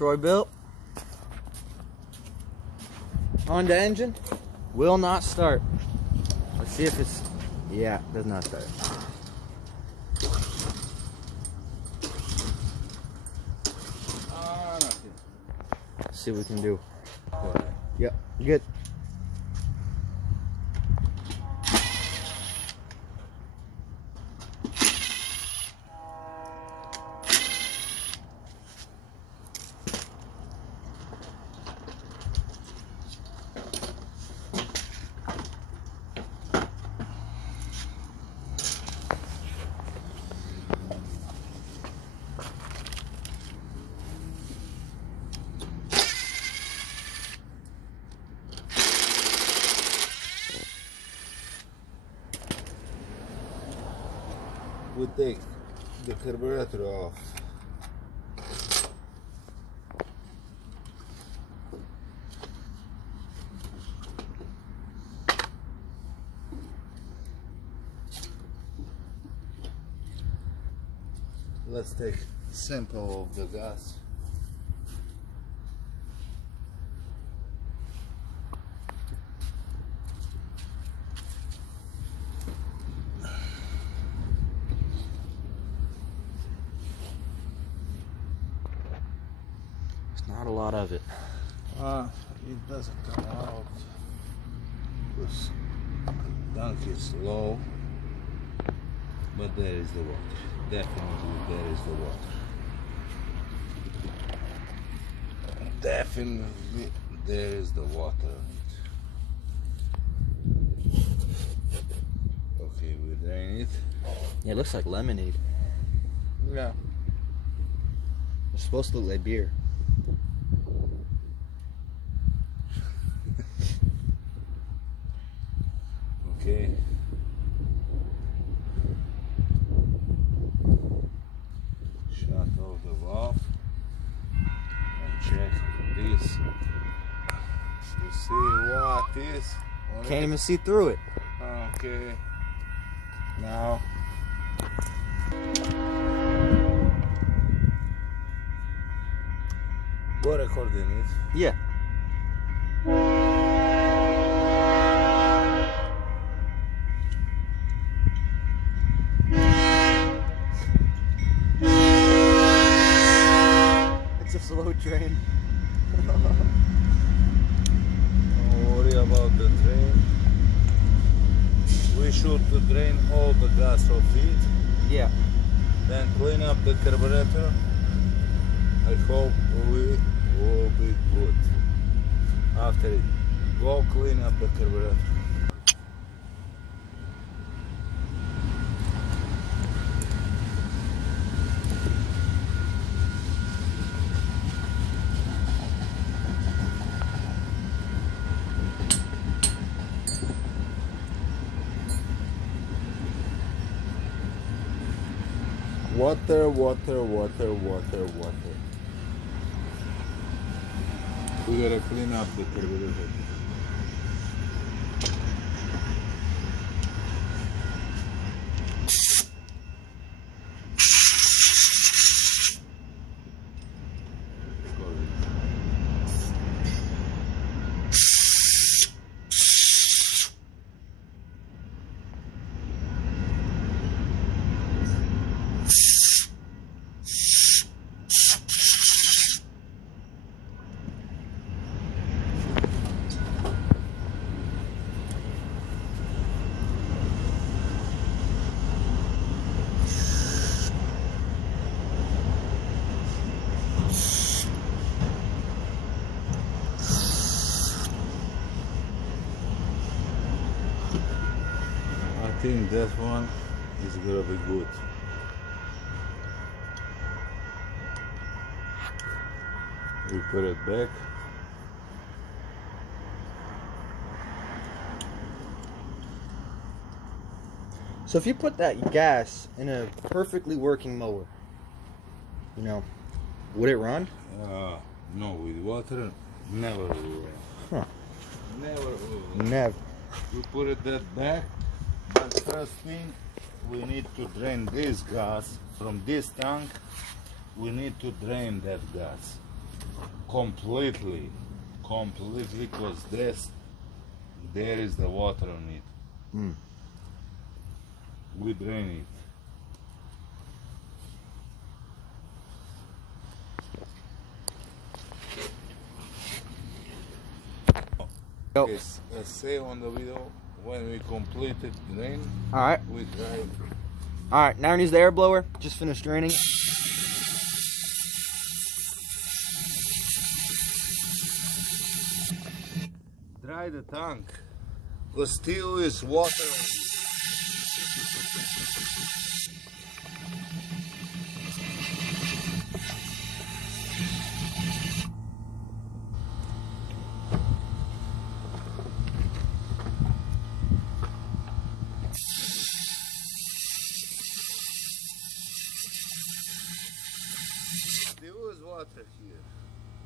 Troy built. Honda engine will not start. Let's see if it's, yeah, it does not start. Nothing. Let's see what we can do. Yep, good. We take the carburetor off. Let's take sample of the gas. Not a lot of it. It doesn't come out because tank is low, but there is the water. Definitely there is the water. Definitely there is the water. Okay, we drain it. Yeah, it looks like lemonade. Yeah. It's supposed to look like beer. Okay. Shut off the valve and check this. You see what is on Can't it? even see through it. Okay. Now, Go recording it. yeah. It's a slow train. Don't worry about the drain. We should drain all the gas off it. Yeah. Then clean up the carburetor. I hope we will be good. After it, go clean up the carburetor. Water, water, water, water, water. We gotta clean up the carburetor. I think that one is gonna be good. We put it back. So if you put that gas in a perfectly working mower, you know, would it run? No, with water, never will. Huh. Never will. Never. We put it that back, but first thing, we need to drain this gas from this tank. We need to drain that gas. completely, because there is the water on it. Mm. We drain it. Go. Yes, say on the video when we completed drain, All right. we dry. All right. Now use the air blower. Just finished draining. Dry the tank. Because still is water on it. Still is water here.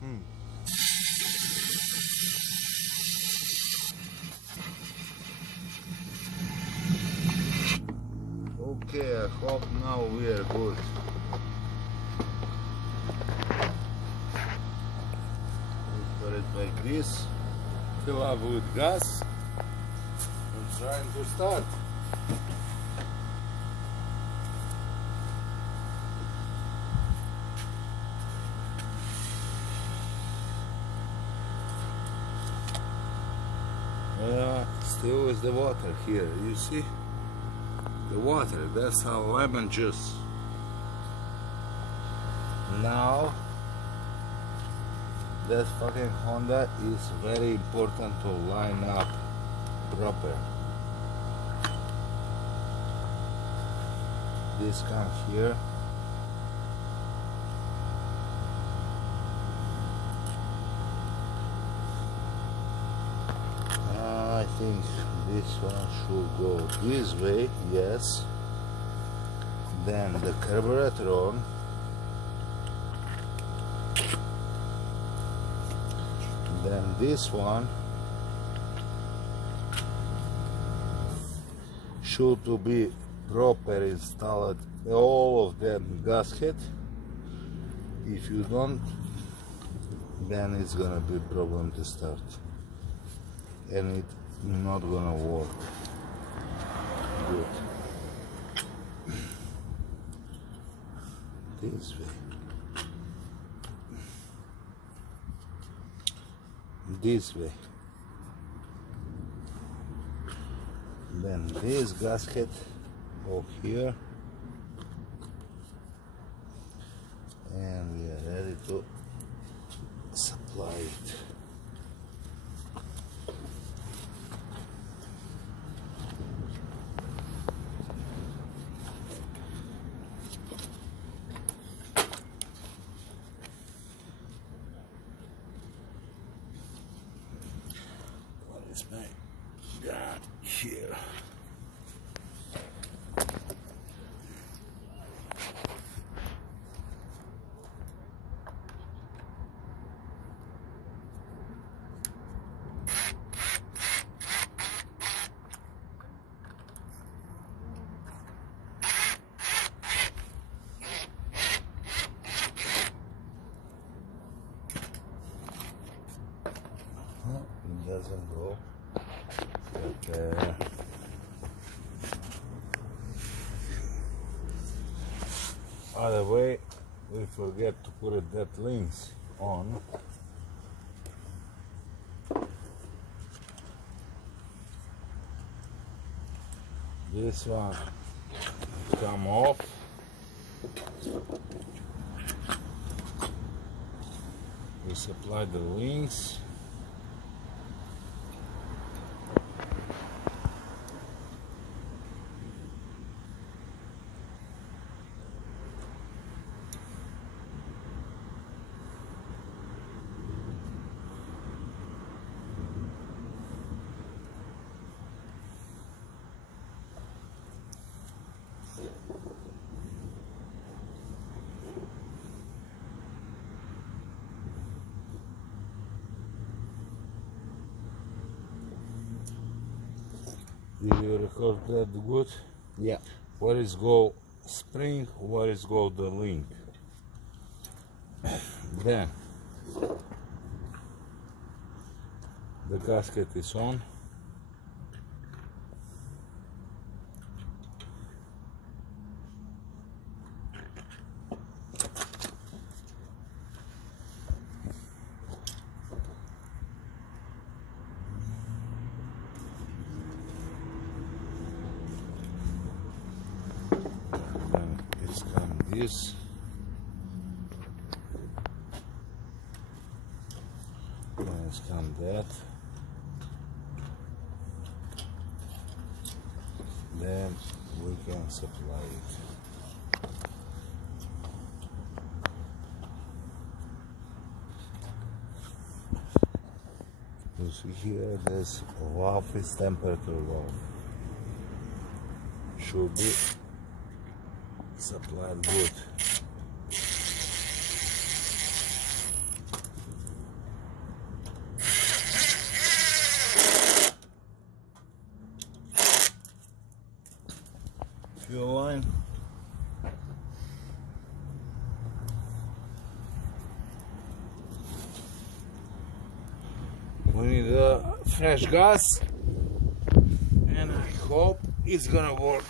Mm. Okay, I hope now we are good. We put it like this, fill up with gas, and trying to start. Still is the water here, you see? The water, that's our lemon juice. Now, that fucking Honda is very important to line up proper. This comes here. I think this one should go this way, yes. Then the carburetor on. Then this one should to be proper installed, all of them gasket. If you don't, then it's gonna be problem to start, and it's not gonna work good. This way. This way. Then this gasket over here, and we are ready to supply it. What is my God here? It doesn't go. But, other way, we forget to put that links on. This one come off. We supply the links. Did you record that good? Yeah. Where is go spring? Where is go the link? Then The gasket is on. It's come this. Then it's come that. Then we can supply it. You see here, this valve is temperature valve. Should be supplied good. Fuel line. We need a fresh gas, and I hope it's gonna work.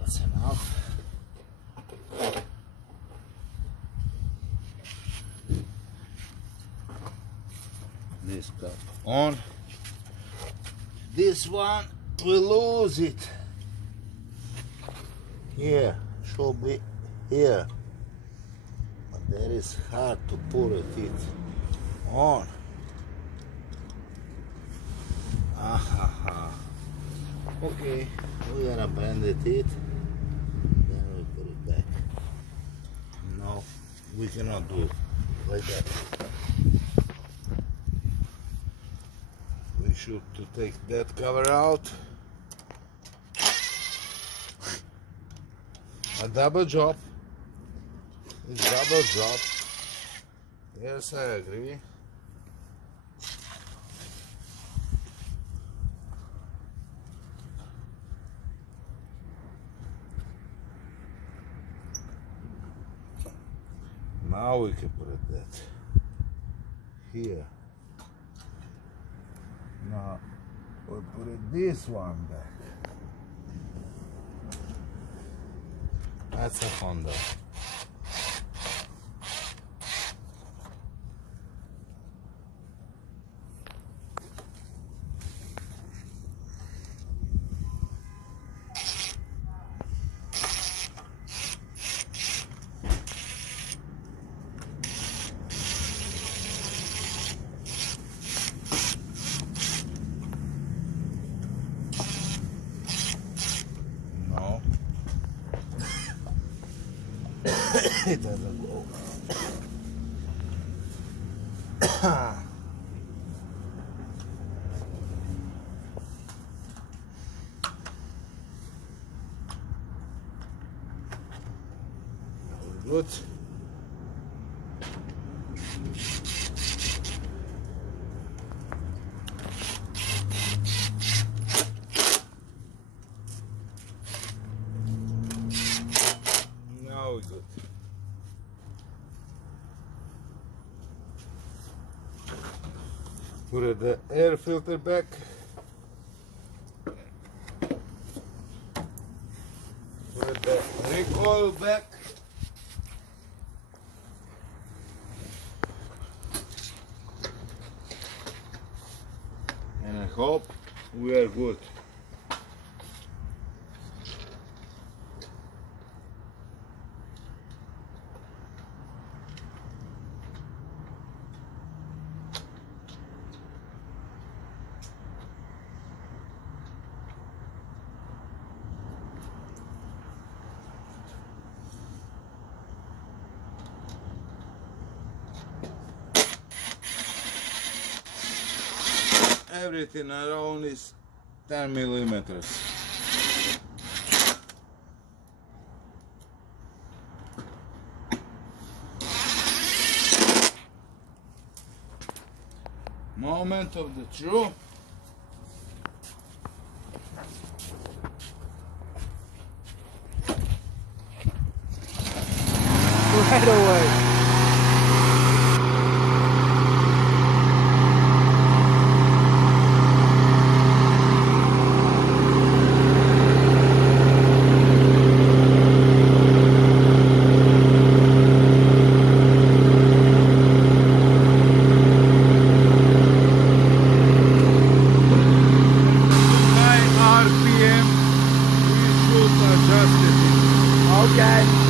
That's enough. This cap on. This one we lose it. Here should be here, but that is hard to put it on. Okay, we're gonna bend it, then we put it back. No, we cannot do it like that. We should to take that cover out. A double job. It's double job. Yes, I agree. Now we can put it that here. Now we'll put it this one back. That's a Honda. It doesn't go. Good. Now we're good. Put the air filter back. Put the recoil back. And I hope we are good. everything around is 10 millimeters. Moment of the truth. Right away. High RPM, we should adjust it. Okay.